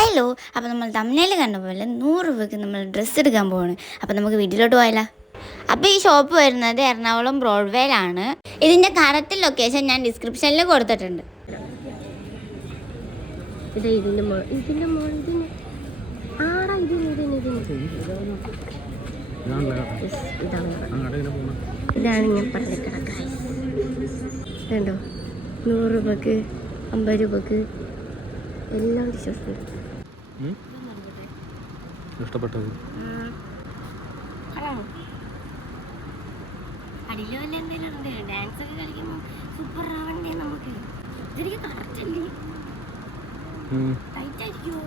Hello, അപ്പോൾ നമ്മൾ തമിഴ്നാട്ടിൽ കണ്ട പോലെ 100 രൂപയ്ക്ക് നമ്മൾ ഡ്രസ്സ് എടുക്കാൻ പോവാണ്. അപ്പോൾ നമുക്ക് വീട്ടിലോട്ട് പോയാലോ. അപ്പോൾ ഈ ഷോപ്പ് വരുന്നത് എറണാകുളം ബ്രോഡ്വേയിലാണ്. ഇതിൻ്റെ കറക്റ്റ് ലൊക്കേഷൻ ഞാൻ ഡിസ്ക്രിപ്ഷനിൽ കൊടുത്തിട്ടുണ്ട്. ഇതാണ് ഞാൻ പറഞ്ഞ കട. കണ്ടോ, 100 രൂപക്ക് 50 രൂപക്ക് എല്ലാം വിശ്വസിച്ചു. ഇഷ്ടപ്പെട്ടത് അടിയിൽ വല്ല എന്തെങ്കിലും ഉണ്ട്. ഡാൻസ് ഒക്കെ കളിക്കുമ്പോൾ സൂപ്പർ ആവണ്ടേ നമുക്ക്. ഇതെനിക്ക് കറക്റ്റ് അല്ലേ? ടൈറ്റ് ആയിരിക്കുമോ?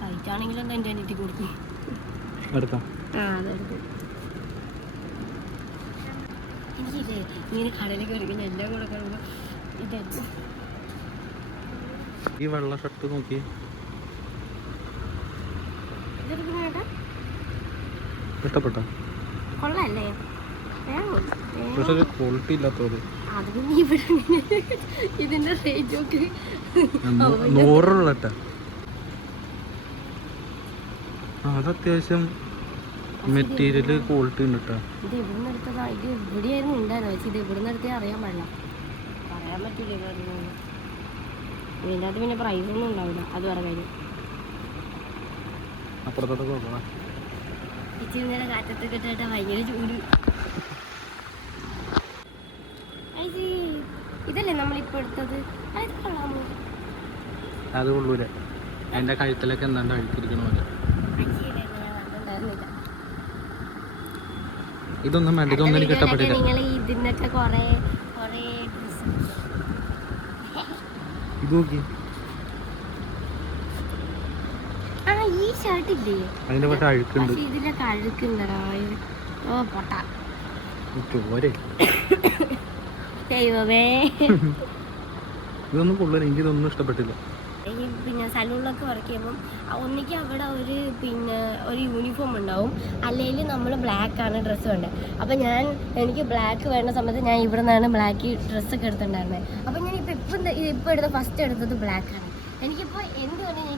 ടൈറ്റ് ആണെങ്കിലും എന്താ എൻ്റെ അനിയത്തി കൊടുക്കും. എനിക്കില്ലേ ഇങ്ങനെ കടയിലേക്ക് കളിക്കുന്ന എല്ലാം കൂടെ കാണുമ്പോൾ ഇതായിരുന്നു. ഈ വെള്ള ഷർട്ട് നോക്കി ഇഷ്ടപ്പെട്ടോ? കൊള്ളാല്ലേ? പക്ഷെ ക്വാളിറ്റി ഇല്ലാത്തത്. ഇതിന്റെ റേറ്റ് ഒക്കെ 100 അത് അത്യാവശ്യം മെറ്റീരിയല് ക്വാളിറ്റി ഉണ്ട് കേട്ടോ. ഇത് എവിടുന്ന് എടുത്തതാ? ഇത് എവിടെയായിരുന്നു ഉണ്ടായിരുന്നു വെച്ചാൽ ഇത് എവിടുന്ന് എടുത്തേ അറിയാൻ പാടില്ല. പറയാൻ പറ്റൂലേ പറഞ്ഞു. ഇതിൻ്റെ അകത്ത് പിന്നെ പ്രൈസ് ഒന്നും ഉണ്ടാവില്ല. അത് വേറെ കാര്യം. ഇച്ചിരി നേരം കാറ്റത്ത് കിട്ടിട്ട് ഭയങ്കര ചൂട്. ഇതല്ലേ നമ്മളിപ്പോ എടുത്തത്? അത് കൊള്ളാമോ? അത് കൊള്ളൂല. എന്റെ കഴുത്തിലൊക്കെ എന്താണ്ട് അഴുക്കിരിക്കണ പോലെ. ഇതൊന്നും വേണ്ട. ഇതൊന്നും എനിക്ക് ഇഷ്ടപ്പെട്ടില്ല. നിങ്ങൾ ഇതിനൊക്കെ കൊറേ ഇത് നോക്കി. ഈ ഷർട്ട് ഇല്ലേ, അതിന്റെ പക്ഷെ അഴുക്കുണ്ട്. ഇതിലൊക്കെ അഴുക്കുണ്ടടാ. ഓ പൊട്ട ചോരെ. ദൈവമേ, ഇതൊന്നും കൊള്ളൂല. എനിക്ക് ഇതൊന്നും ഇഷ്ടപ്പെട്ടില്ല. പിന്നെ സലൂണിലൊക്കെ വർക്ക് ചെയ്യുമ്പം ഒന്നിക്ക് അവിടെ ഒരു യൂണിഫോം ഉണ്ടാവും, അല്ലെങ്കിൽ നമ്മൾ ബ്ലാക്ക് ആണ് ഡ്രസ്സ് വേണ്ടത്. അപ്പം എനിക്ക് ബ്ലാക്ക് വേണ്ട സമയത്ത് ഞാൻ ഇവിടെ നിന്നാണ് ബ്ലാക്ക് ഡ്രസ്സൊക്കെ എടുത്തിട്ടുണ്ടായിരുന്നത്. അപ്പം ഞാൻ ഇപ്പോൾ എടുത്ത ഫസ്റ്റ് എടുത്തത് ബ്ലാക്കാണ്. എനിക്കിപ്പോൾ എന്ത് വേണമെങ്കിൽ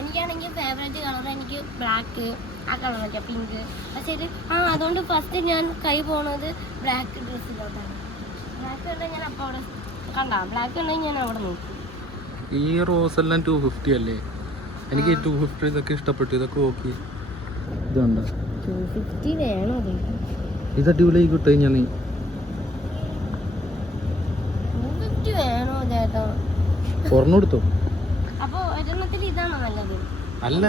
എനിക്കാണെങ്കിൽ ഫേവറേറ്റ് കളർ എനിക്ക് ബ്ലാക്ക്, ആ കളറൊക്കെ പിങ്ക്. പക്ഷേ അതുകൊണ്ട് ഫസ്റ്റ് ഞാൻ കൈ പോകുന്നത് ബ്ലാക്ക് ഡ്രസ്സിലോട്ടാണ്. ബ്ലാക്ക് ഉണ്ടെങ്കിൽ ഞാൻ അപ്പോൾ അവിടെ ബ്ലാക്ക് ഉണ്ടെങ്കിൽ ഞാൻ അവിടെ നോക്കും. ഈ റോസ് എല്ലാം 250 അല്ലേ? എനിക്ക് 250 ഇതൊക്കെ ഇഷ്ടപ്പെട്ടു. ഇതൊക്കെ ഓക്കെ. ഇതുണ്ട് 250 വേണോ? ഇത് അടിപൊളിയായി കിട്ടും. ഞാൻ 250 വേണോ ചേട്ടാ? ഒരെണ്ണം എടുത്തോ. അപ്പോൾ ഒരെണ്ണത്തിൽ ഇതാണോ നല്ലത്? അല്ല,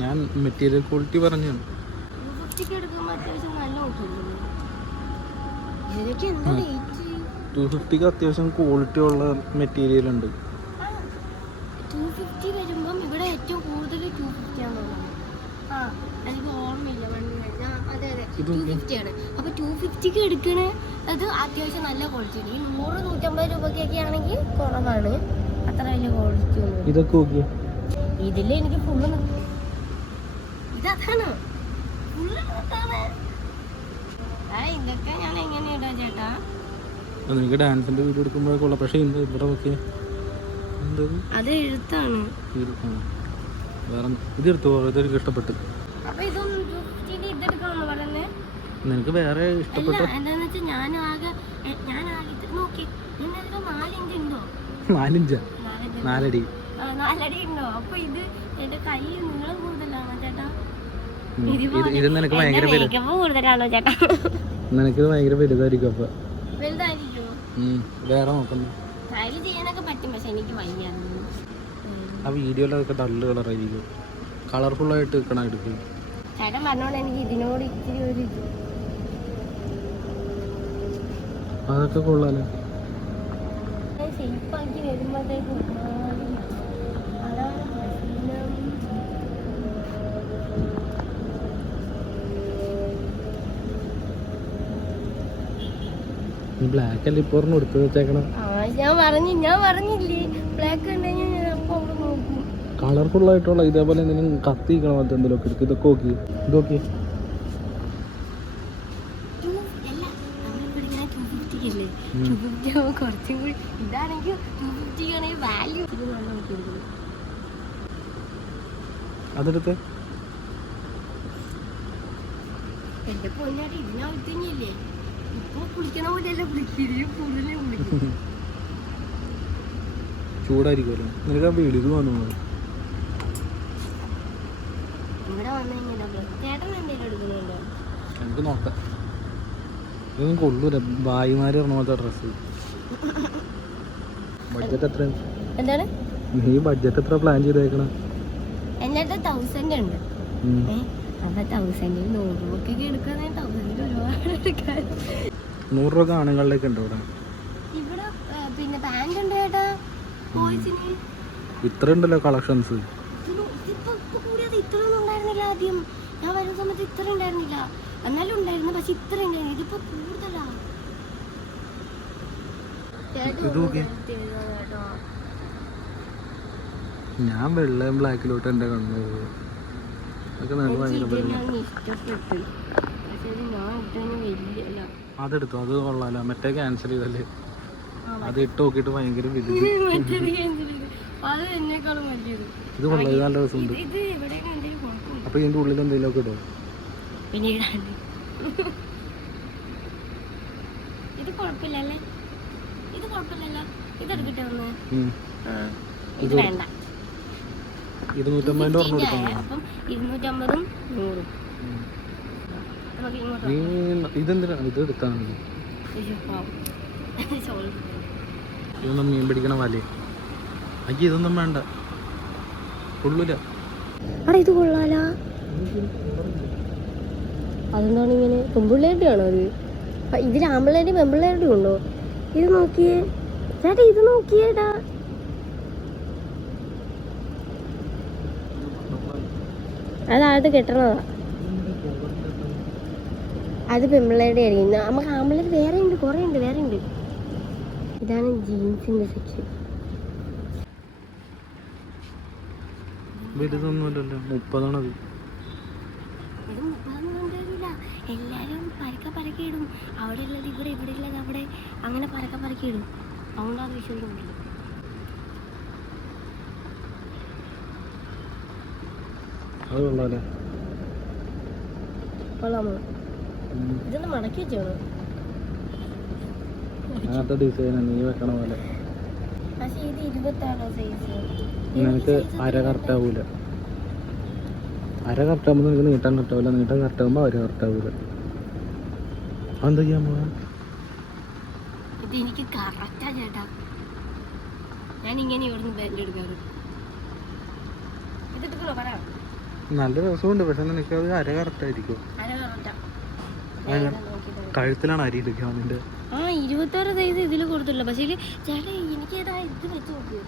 ഞാൻ മെറ്റീരിയൽ ക്വാളിറ്റി പറഞ്ഞു. 250 എടുക്കുമ്പോൾ അത്യാവശ്യം നല്ല നോക്കിയില്ലേ? ഇതിനൊക്കെ എന്താ റേറ്റ്? 250 അത്യാവശ്യം ക്വാളിറ്റി ഉള്ള മെറ്റീരിയൽ ഉണ്ട്. 250 വരുമ്പം ഇവിടെ ഏറ്റവും കൂടുതൽ 250 ആണെന്ന് തോന്നുന്നു. എനിക്ക് ഓർമ്മയില്ല. അതെ 250 ആണ്. അപ്പോൾ 250ക്ക് എടുക്കണ അത് അത്യാവശ്യം നല്ല ക്വാളിറ്റി ഉണ്ട്. ഈ 100-150 രൂപയ്ക്കൊക്കെ ആണെങ്കിൽ കുറവാണ്, അത്ര വലിയ ക്വാളിറ്റി ഒന്നും. ഇതൊക്കെ ഓക്കെ. ഇതിൽ എനിക്ക് ഫുള്ള് ഇതാണ് ഫുള്ള്. ഇതൊക്കെ ഞാൻ എങ്ങനെ ഇടാ ചേട്ടാ? എനിക്ക് ഡാൻസിന്റെ വീഡിയോ എടുക്കുമ്പോഴൊക്കെ ഉള്ള. പക്ഷേ ഇവിടെ നോക്കിയ അത് എഴുത്താണ്. വേറെ ഇതെടുത്തോ. ഇതെനിക്ക് ഇഷ്ടപ്പെട്ടു. നിനക്ക് വേറെ ഇഷ്ടപ്പെട്ടു? എന്താന്ന് വെച്ചാൽ ഞാൻ ആകെ നോക്കി 4 ഇഞ്ച് ഉണ്ടോ? 4 ഇഞ്ചാ? 4 അടി. 4 അടി ഉണ്ടോ? അപ്പൊ ഇത് എന്റെ കൈ നീളം കൂടുതലാണോ ചേട്ടാ? ഇത് നിനക്ക് ഭയങ്കര കൂടുതലാണോ ചേട്ടാ? നിനക്ക് ഭയങ്കര വലുതായിരിക്കും. അപ്പൊ വലുതായിരിക്കും. വേറെ നോക്കുന്നു. ട്രൈ ചെയ്യാനൊക്കെ പറ്റും, പക്ഷെ എനിക്ക് വയ്യായിരുന്നു. ആ വീഡിയോയിലൊക്കെ ഡള്ള് കളറായിരിക്കും. കളർഫുൾ ആയിട്ട് നിൽക്കണം എടുക്കും. ചേട്ടൻ പറഞ്ഞോണ്ട് എനിക്ക് ഇതിനോട് ഇച്ചിരി ഒരു അതൊക്കെ കൊള്ളാലോ. ഷേപ്പാക്കി വരുമ്പോഴത്തേക്കും അതാണ് ബ്ലാക്ക് അല്ല ഇപ്പൊ എടുത്തു വെച്ചേക്കണം. ഞാൻ പറഞ്ഞില്ലേ ബ്ലാക്ക് ഉണ്ടെങ്കിൽ ഞാൻ അപ്പൊ അവിടെ നോക്കും. കളർഫുൾ ആയിട്ടുള്ള ഇതേപോലെ എന്തെങ്കിലും കത്തിക്കണം. അത് എന്തെങ്കിലും എടുക്കും. ഇതൊക്കെ ഓക്കെ. ഇതൊക്കെ കുറച്ചും കൂടി ഇതാണെങ്കിൽ 250 ആണെങ്കിൽ വാല്യൂ. അതെടുത്ത് എന്റെ പൊന്നാട്ടി ഇതിനകത്ത് തന്നെയല്ലേ ഇപ്പൊ കുളിക്കണ പോലെയല്ല കുളിക്കും കൂടുതലും കുളിക്കും. ചൂടായിരിക്കുമല്ലോ. നിനക്ക് ആ വീട് വന്നു ഇവിടെ വന്നു കഴിഞ്ഞാൽ ചേട്ടൻ എന്തെങ്കിലും എടുക്കുന്നുണ്ടോ? നമുക്ക് നോക്കാം. ഇതൊന്നും കൊള്ളൂല. ഭായിമാര് പറഞ്ഞ പോലത്തെ ഡ്രസ്സ്. ബഡ്ജറ്റ് എത്ര? എന്താണ് നീ ബഡ്ജറ്റ് എത്ര പ്ലാൻ ചെയ്തേക്കണ? എൻ്റെ അടുത്ത് 1000 ഉണ്ട്. അപ്പൊ 1000 100 രൂപക്കൊക്കെ എടുക്കാതെ 1000 ഒരുപാട് എടുക്കാൻ. 100 രൂപ ആണുങ്ങളിലേക്ക് ഉണ്ട് ഇവിടെ. ഇവിടെ പിന്നെ പാന്റ് ഉണ്ട് ചേട്ടാ ബോയ്സിന്. ഇത്ര ഉണ്ടല്ലോ കളക്ഷൻസ്. ഇപ്പൊ കൂടിയത് ഇത്രയൊന്നും ഉണ്ടായിരുന്നില്ല. ആദ്യം ഞാൻ വരുന്ന സമയത്ത് ഇത്ര ഉണ്ടായിരുന്നില്ല. എന്നാലും ഉണ്ടായിരുന്നു, പക്ഷെ ഇത്ര ഉണ്ടായിരുന്നു. ഇതിപ്പോ കൂടുതലാ. ഞാൻ വെള്ളയും ബ്ലാക്കിലോട്ട് എന്റെ കണ്ണു. അതെടുത്തു. അത് കൊള്ളാലോ. മറ്റേ ക്യാൻസൽ ചെയ്തല്ലേ. അത് ഇട്ട് നോക്കിട്ട് ഭയങ്കര വലുത്. ഇത് കൊള്ളാം. ഇത് നല്ല രസമുണ്ട്. അപ്പൊ ഇതിന്റെ ഉള്ളിൽ എന്തെങ്കിലും ഒക്കെ ഇടും. ഇത് കുഴപ്പമില്ലല്ലേ? ഇത് കുഴപ്പമില്ലല്ലോ. ഇതെടുക്കട്ടെ ഒന്ന്. ഇത് വേണ്ട. 250 ഒരെണ്ണം എടുക്കാം. അപ്പം 250ഉം 100ഉം. ഇതെന്തിനാ? ഇത് എടുത്താൽ മതി. ഇതൊന്നും മീൻ പിടിക്കണ വലേ. അയ്യ ഇതൊന്നും വേണ്ട. കൊള്ളൂല. ഇത് കൊള്ളാലോ. അതെന്താണ് ഇങ്ങനെ? പെമ്പിള്ളേരുടെ ആണോ അത്? ഇതിൽ ആമ്പിള്ളേരുടെ പെമ്പിള്ളേരുടെ ഉണ്ടോ? ഇത് നോക്കിയേ ചേട്ടാ, ഇത് നോക്കിയേട്ടാ. അതായത് കെട്ടണതാ. അത് പെമ്പിള്ളേരുടെ ആയിരിക്കും. നമുക്ക് ആമ്പിള്ളേർ വേറെ ഉണ്ട്, കുറേ ഉണ്ട്, വേറെ ഉണ്ട്. ഇതാണ് ജീൻസിന്റെ സെക്ഷൻ. വലുതൊന്നുമല്ലല്ലോ. 30 എല്ലാരും പരക്കെ ഇടും. അവിടെ ഉള്ളത് ഇവിടെ, ഇവിടെ ഉള്ളത് അവിടെ, അങ്ങനെ പരക്കെ ഇടും. അതുകൊണ്ട് അത് വിശ്വസിക്കുന്നില്ല. അത് കൊള്ളാലോ. കൊള്ളാമോ? ഇതൊന്ന് മടക്കി വെച്ചോളൂ. അങ്ങനത്തെ ഡിസൈനാ നീ വെക്കണ പോലെ. പക്ഷെ ഇത് 26 സൈസ്. നിനക്ക് അര കറക്റ്റ് ആവൂല. അര കറക്റ്റ് ആകുമ്പോൾ നിനക്ക് നീട്ടാൻ കറക്റ്റാവില്ല. നീട്ടാൻ കറക്റ്റ് ആകുമ്പോൾ അര കറക്റ്റ് ആവൂല. അതെന്താ ചെയ്യാൻ പോവാ? ഇത് എനിക്ക് കറക്റ്റാ ചേട്ടാ. ഞാൻ ഇങ്ങനെ ഇവിടുന്ന് ബാൻഡ് എടുക്കാറ്. ഇതെടുക്കണോ? പറയാം. നല്ല രസമുണ്ട്. പക്ഷെ നിനക്ക് അത് അര കറക്റ്റ് ആയിരിക്കും. അര കറക്റ്റാ. കഴുത്തിലാണ് അരി എടുക്കുക നിന്റെ. 26 സൈസ് ഇതിൽ കൊടുത്തില്ല. പക്ഷേ ചേട്ടാ എനിക്ക് ഏതാ ഇത് വെച്ച് നോക്കിയോ?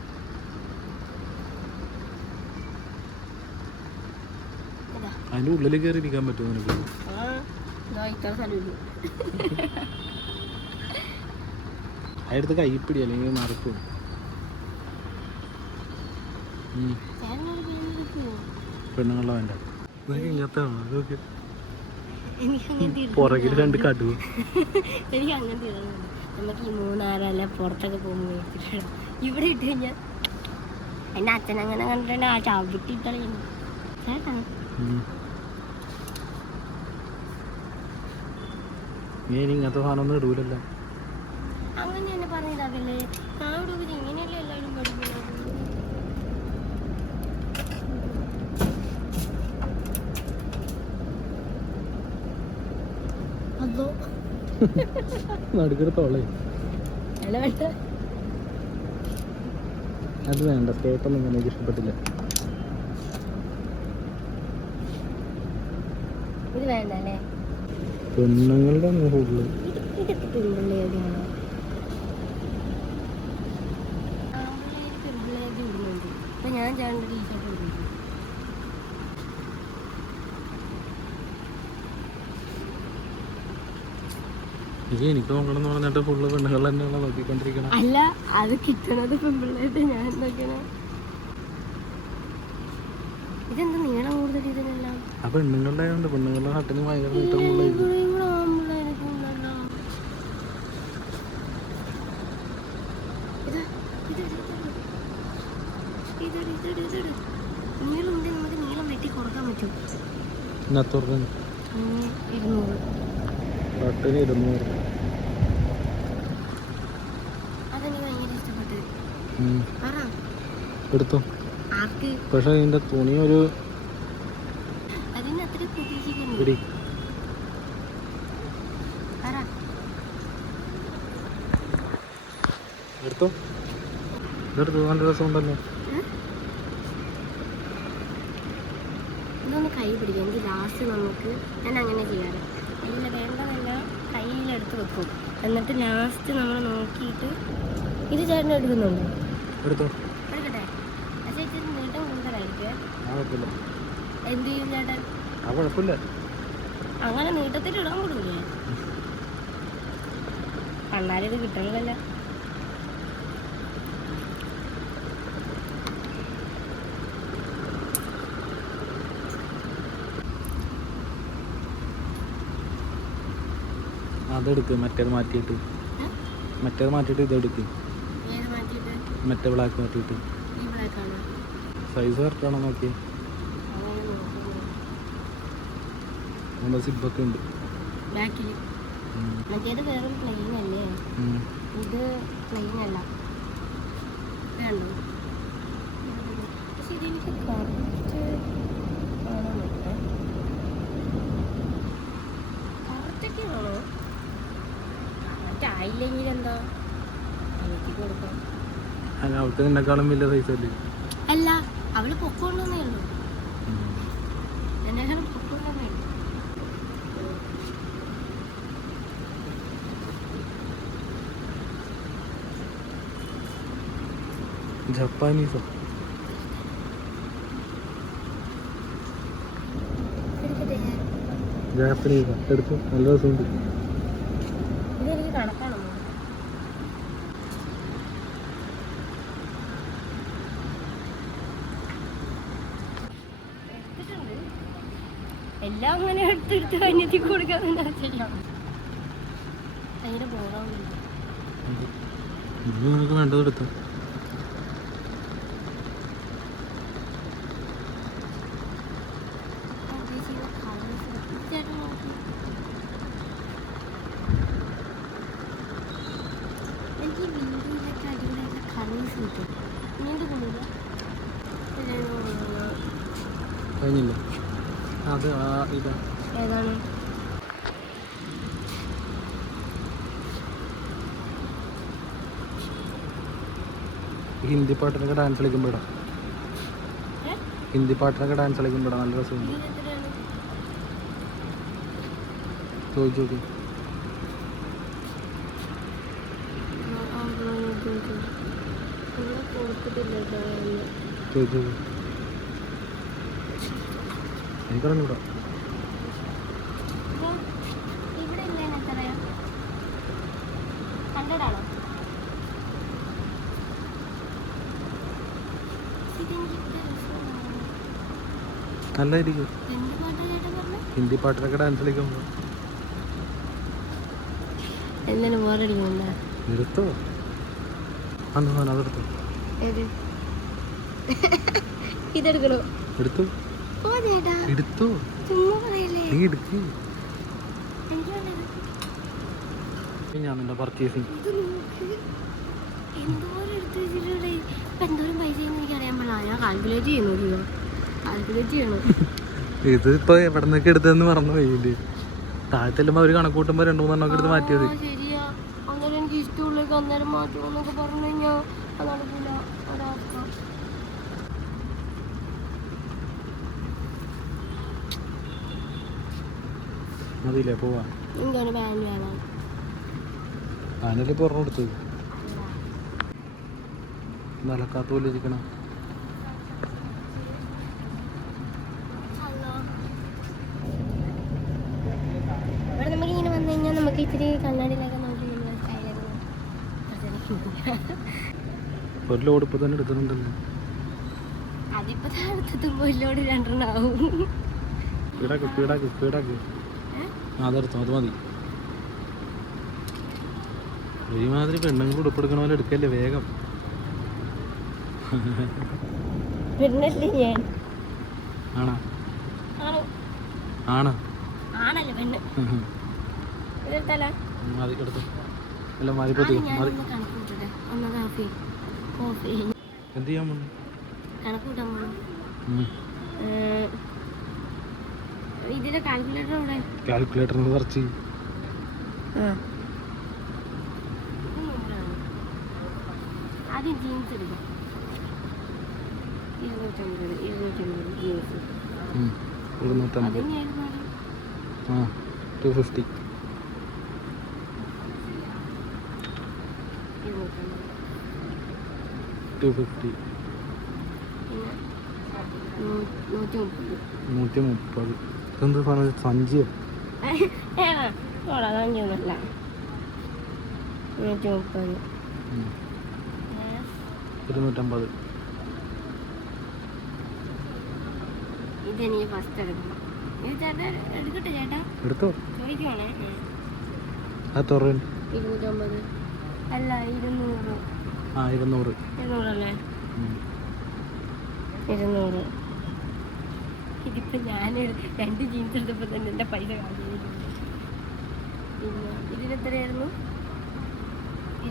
അതിന്റെ ഉള്ളിൽ കയറി ഇരിക്കാൻ പറ്റുമോ നിനക്ക്? ഇത്ര സ്ഥലമില്ല. അതിനടുത്ത് കൈപ്പിടി അല്ലെങ്കിൽ മറക്കും. പെണ്ണുങ്ങളുടെ വേണ്ട. ഇങ്ങനത്തെ പുറകിൽ 2 കടുവ. എനിക്ക് അങ്ങനത്തെ ഇടുന്നുണ്ട്. നമുക്ക് ഈ 3 അല്ല പുറത്തൊക്കെ പോകുമ്പോൾ ഇവിടെ ഇട്ട് കഴിഞ്ഞാൽ എൻ്റെ അച്ഛൻ അങ്ങനെ കണ്ടിട്ടുണ്ട്. ആ ചവിട്ടി ഇട്ടറിയുന്നു ചേട്ടാ. നീ ഇങ്ങനത്തെ സാധനമൊന്നും ഇടൂലല്ലോ. അങ്ങനെ തന്നെ പറഞ്ഞതാകല്ലേ. ഞാൻ ഇവിടെ ഇങ്ങനെയല്ലേ എല്ലാവരും പഠിക്കുന്നത്. അതോ നടുക്കെടുത്തോളേ. അല്ല വേണ്ട. അത് വേണ്ട. സ്കേർട്ടൊന്നും എനിക്ക് ഇഷ്ടപ്പെട്ടില്ല. ഇത് വേണ്ട അല്ലേ? പെണ്ണുങ്ങളുടെ കൂടുതൽ ഇതൊക്കെ പെൺപിള്ളേരുടെയാണോ? ആമ്പിള്ളേര് പെൺപിള്ളേരുടെ ഇടുന്നുണ്ട്. ഇപ്പൊ ഞാൻ ചേട്ടൻ്റെ ടീഷർട്ട് ഇടുന്നു. എനിക്ക് നോക്കണം എന്ന് പറഞ്ഞിട്ട് ഫുള്ള് പെണ്ണുങ്ങൾ തന്നെയാണ് നോക്കിക്കൊണ്ടിരിക്കണം. അല്ല, അത് കിട്ടണത് പെൺപിള്ളേരുടെ. ഞാൻ നോക്കണ ഇതെന്താ നീളം കൂടുതൽ ഇതിനെല്ലാം? ആ പെണ്ണുങ്ങളുടെ ആയതുകൊണ്ട് പെണ്ണുങ്ങളുടെ ഹട്ടിന് ഭയങ്കര നീട്ടം കൂടുതലായിരിക്കും. നീളം ഉണ്ട്. നമുക്ക് നീളം വെട്ടി റേറ്റ് ഇന്നത്തോർക്ക് 200. ഷർട്ടിന് 200. അതെനിക്ക് ഭയങ്കര ഇഷ്ടപ്പെട്ടു. പറ എടുത്തോ. ആർക്ക്? പക്ഷെ ഇതിന്റെ തുണി ഒരു അതിന് അത്ര പ്രതീക്ഷിക്കുന്നു. പിടി. പറ എടുത്തോ. ഇതെടുത്തു. നല്ല രസമുണ്ടല്ലോ. ഇതൊന്ന് കൈ പിടിക്കാം. എനിക്ക് ലാസ്റ്റ് നമുക്ക് ഞാൻ അങ്ങനെ ചെയ്യാറ്. ഇല്ല വേണ്ടതെല്ലാം കയ്യിലെടുത്ത് വെക്കും. എന്നിട്ട് ലാസ്റ്റ് നമ്മൾ നോക്കിയിട്ട് ഇത് ചേട്ടൻ എടുക്കുന്നുണ്ടോ? എടുത്തോ. എടുക്കട്ടെ. പക്ഷേ ഇച്ചിരി നീട്ടം കൂടുതലായിരിക്കും. ആ കുഴപ്പമില്ല. എന്ത് ചെയ്യും ചേട്ടൻ? ആ കുഴപ്പമില്ല. അങ്ങനെ നീട്ടത്തിൽ ഇടാൻ കൊടുക്കില്ലേ? കണ്ണാലിത് കിട്ടണമല്ലോ. അതെടുക്ക്. മറ്റേത് മാറ്റിയിട്ട് ഇതെടുക്ക്. ഏത് മാറ്റിയിട്ട്? മറ്റേ ബ്ലാക്ക് മാറ്റിയിട്ട്. ഈ ബ്ലാക്കാണ്. സൈസ് കറക്റ്റാണോ നോക്കി. അങ്ങനെ നോക്കുന്നത് നമ്മുടെ സിബൊക്കെ ഉണ്ട് ബാക്കിൽ. മറ്റേത് വെറും പ്ലെയിൻ അല്ലേ? ഇത് പ്ലെയിൻ അല്ല. വേണ്ടോ? പക്ഷെ ഇതെനിക്ക് കറക്റ്റ് ആണോ നോക്കാം. കറക്റ്റൊക്കെ ആണോ? കറക്റ്റ് ആയില്ലെങ്കിൽ എന്താ എനിക്ക് കൊടുക്കാം. അവൾക്ക് നിന്നെക്കാളും വലിയ സൈസ് അല്ലേ. അല്ല അവള് പൊക്കോണ്ടേ ഉള്ളൂ. എന്നെക്കാളും പൊക്കോണ്ടേ ഉള്ളൂ. ജപ്പാനീസോ? ജാപ്പനീസോ? എടുത്തു. നല്ല രസമുണ്ട്. ഇതെനിക്ക് കണക്കാണോ? എടുത്തിട്ടുണ്ട്. എല്ലാം അങ്ങനെ എടുത്തെടുത്ത് കഞ്ഞെത്തി കൊടുക്കാൻ ശരിയാണ്. ഭയങ്കര ബോറാവുന്നുണ്ട്. നിനക്ക് വേണ്ടത് എടുത്തു. എനിക്ക് വീഡിയോയിലൊക്കെ അടിപൊളിയായിട്ട് കളേഴ്സ് കിട്ടും. നീന്ത് കൊള്ളില്ല. കഴിഞ്ഞില്ല. അത് ഇതാ. ഏതാണ്? ഹിന്ദി പാട്ടിനൊക്കെ ഡാൻസ് കളിക്കുമ്പോഴാ. ഹിന്ദി പാട്ടിനൊക്കെ ഡാൻസ് കളിക്കുമ്പോഴാ നല്ല രസമുണ്ട്. ചോദിച്ചു നോക്കി. ചോദിച്ചു നോക്കി. എനിക്കറിഞ്ഞൂടാ. ഇവിടെ ഇല്ല. എത്രയാ? 100 ആണോ? നല്ലായിരിക്കും. എന്ത് പാട്ടാ ചേട്ടൻ പറഞ്ഞത്? ഹിന്ദി പാട്ടിനൊക്കെ ഡാൻസ് കളിക്കുമ്പോൾ. എന്തിനും ബോറടിക്കുന്നുണ്ടോ? എടുത്തോ. അതെടുത്തോ. ഏത്? ഇതെടുക്കണോ? എടുത്തു. ഓ ചേട്ടാ എടുത്തോ. ചുമ്മാ പറയല്ലേ. നീ എടുക്ക്. എനിക്ക് വേണ്ടത് ഞാൻ നിന്റെ പർച്ചേസിങ്. ഇത് നോക്ക്. എന്തോരം എടുത്ത് വെച്ചിട്ടുണ്ട്. ഇപ്പം എന്തോരം പൈസയെന്ന് എനിക്ക് അറിയാൻ പാടില്ല. ഞാൻ കാൽക്കുലേറ്റ് ചെയ്യുന്നു. കാൽക്കുലേറ്റ് ചെയ്യണം. ഇതിപ്പോ എവിടെ നിന്നൊക്കെ എടുത്തതെന്ന് പറഞ്ഞു പോയില്ലേ. താഴത്തെല്ലുമ്പോ അവര് കണക്ക് കൂട്ടുമ്പോ 2-3 എടുത്ത് മാറ്റിയത്. ശരിയാ. അന്നേരം എനിക്ക് ഇഷ്ടമുള്ളതൊക്കെ അന്നേരം മാറ്റുമെന്നൊക്കെ പറഞ്ഞു കഴിഞ്ഞാൽ അത് നടക്കില്ല. ഒരവസ്ഥ. മതിയില്ലേ പോവാ. എനിക്കൊരു പാൻ വേണം. അതിനല്ലേ ഇപ്പൊ പറഞ്ഞു കൊടുത്തത്. നടക്കാത്ത പോലെ ഇരിക്കണം. ഇവിടെ നമുക്കിങ്ങനെ വന്നു കഴിഞ്ഞാൽ നമുക്ക് ഇച്ചിരി കണ്ണാടിയിലൊക്കെ നോക്കി സ്റ്റൈലൊക്കെ ഒരു ലോഡ് ഇപ്പൊ തന്നെ എടുത്തിട്ടുണ്ടല്ലോ. അതിപ്പോ താഴത്തെത്തുമ്പോ ഇതിലോട് 2 ആവും. സ്പീഡാക്ക്. അതെടുത്തോ. അത് മതി. ഒരുമാതിരി പെണ്ണുങ്ങൾ ഉടുപ്പെടുക്കണ പോലെ എടുക്കല്ലേ വേഗം. പിന്നല്ലേ ഞാൻ ആണോ? ആണോ? ആണല്ലേ പെണ്ണ്. ഇതെടുത്താലോ? മതി എടുത്തു. എല്ലാം മാറിപ്പോയി. ഞാനൊന്ന് കണക്ക് കൂട്ടട്ടെ. ഒന്നത് ഹാഫ് കോഫി എന്ത് ചെയ്യാൻ പോണു? കണക്ക് കൂട്ടാൻ പോണു. ഇതിന്റെ കാൽക്കുലേറ്റർ ഇവിടെ. കാൽക്കുലേറ്ററിന് കുറച്ച് ആദ്യം ജീൻസ് എടുക്കാം. 250 ജീൻസ്. 250. 250. പിന്നെ 130. 130. എന്ത് സാധനം? സഞ്ചിയോ? സഞ്ചിയൊന്നുമല്ല. 130. 250. ഇതെനിക്ക് ഫസ്റ്റ് എടുക്കണം. ഇത് ചേട്ടാ എടുക്കട്ടെ ചേട്ടാ? എടുത്തോ. ചോദിക്കുവാണേ. അത് 250 അല്ല 200. 200. 200 അല്ലേ? 200. ഇതിപ്പോ ഞാൻ 2 ജീൻസ് എടുത്തപ്പോ തന്നെ എന്റെ പൈസ കാണിച്ചു. പിന്നെ ഇതിനെത്രയായിരുന്നു?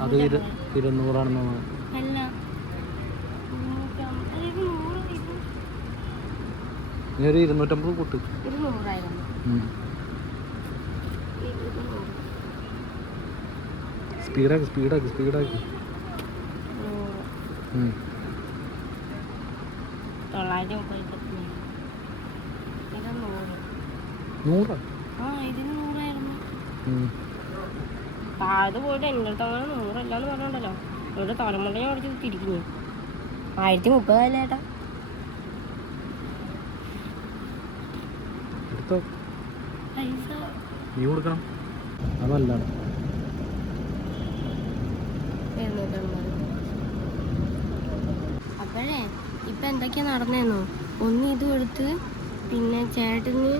അത് 200 അല്ല 250 കൂട്ട്. 200,000. സ്പീഡാക്കി. 950. ഇത് 100. 100? ഇതിന് 100,000. താഴത്ത് പോയിട്ട് എൻ്റെ അടുത്ത് അങ്ങനെ 100 അല്ലാന്ന് പറഞ്ഞോണ്ടല്ലോ. ഇവിടെ തലമുണ്ട ഞാൻ അടിച്ച് തിരിക്കുന്നു. 1030 അല്ലേ ചേട്ടാ? എടുത്തോ. പൈസ നീ കൊടുക്കണം. അതല്ല 250. അപ്പോഴേ ഇപ്പം എന്തൊക്കെയാ നടന്നേന്നോ? ഒന്ന് ഇതും എടുത്ത്, പിന്നെ ചേട്ടന്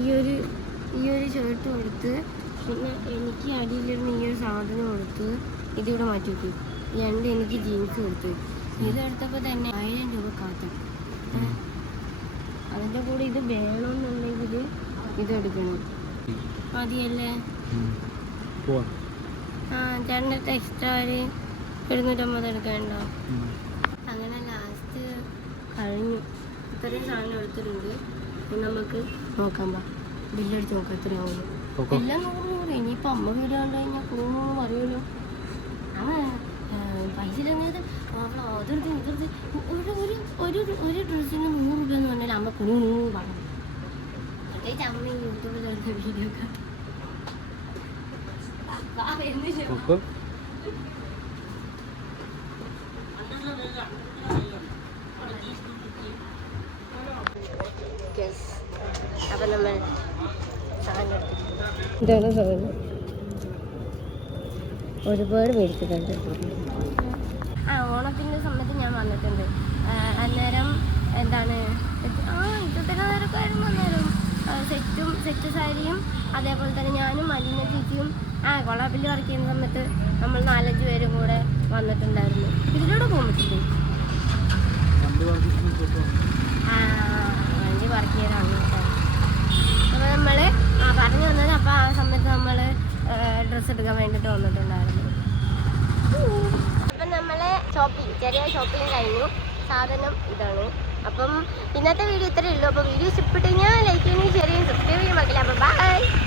ഈ ഒരു ഷർട്ട് കൊടുത്ത്, പിന്നെ എനിക്ക് അടിയിലിരുന്ന് ഈ ഒരു സാധനം കൊടുത്ത്, ഇതിവിടെ മാറ്റി വെക്കും. 2 എനിക്ക് ജീൻസ് കൊടുത്ത്. ഇതെടുത്തപ്പോൾ തന്നെ 1000 രൂപ കാത്തും. അതിൻ്റെ കൂടെ ഇത് വേണമെന്നുണ്ടെങ്കിൽ ഇതെടുക്കണം. മതിയല്ലേ? ചേട്ടൻ്റെ അടുത്ത് എക്സ്ട്രാ ഒരു 250 എടുക്കണ്ടോ? അങ്ങനെ ലാസ്റ്റ് കഴിഞ്ഞു. ഇത്രയും സാധനം എടുത്തിട്ടുണ്ട്. നമുക്ക് നോക്കാം. ബില്ലടിച്ച് നോക്കാം എത്രയാവും. എല്ലാം 100. ഇനിയിപ്പോൾ അമ്മ വീട് കണ്ടു കഴിഞ്ഞാൽ കൂടുന്നു അറിയുമല്ലോ. പൈസ ഇല്ലെന്നത് അതെടുത്ത് ഇതെടുത്ത് ഒരു ഡ്രസ്സിന് 100 രൂപ എന്ന് പറഞ്ഞാൽ അമ്മ കുണു പറഞ്ഞു. പ്രത്യേകിച്ച് അമ്മ യൂട്യൂബിൽ എടുത്ത വീഡിയോ ഒക്കെ അപ്പം നമ്മൾ സാധനം ഇതാണ് സാധനം. ഒരുപാട് മേടിച്ചിട്ടുണ്ട്. ഓണത്തിൻ്റെ സമയത്ത് ഞാൻ വന്നിട്ടുണ്ട്. അന്നേരം എന്താണ് ഇന്നത്തെ നേരക്കായിരുന്നു. അന്നേരം സെറ്റ് സാരിയും അതേപോലെ തന്നെ ഞാനും മലീന ചേച്ചിയും കൊളാബിൽ വർക്ക് ചെയ്യുന്ന സമയത്ത് നമ്മൾ 4-5 പേരും കൂടെ വന്നിട്ടുണ്ടായിരുന്നു. ഇതിലൂടെ പോകാൻ പറ്റില്ലേ? വണ്ടി വർക്ക് ചെയ്ത അങ്ങോട്ടാണ്. അപ്പോൾ നമ്മൾ പറഞ്ഞു വന്നത്. അപ്പോൾ ആ സമയത്ത് നമ്മൾ ഡ്രസ്സ് എടുക്കാൻ വേണ്ടിയിട്ട് വന്നിട്ടുണ്ടായിരുന്നു. അപ്പം നമ്മളെ ചെറിയ ഷോപ്പിംഗ് കഴിഞ്ഞു. സാധനം ഇതാണ്. അപ്പം ഇന്നത്തെ വീഡിയോ ഇത്രയേ ഉള്ളൂ. അപ്പോൾ വീഡിയോ ഇഷ്ടപ്പെട്ട് കഴിഞ്ഞാൽ ലൈക്ക് ചെയ്യുകയും ഷെയർ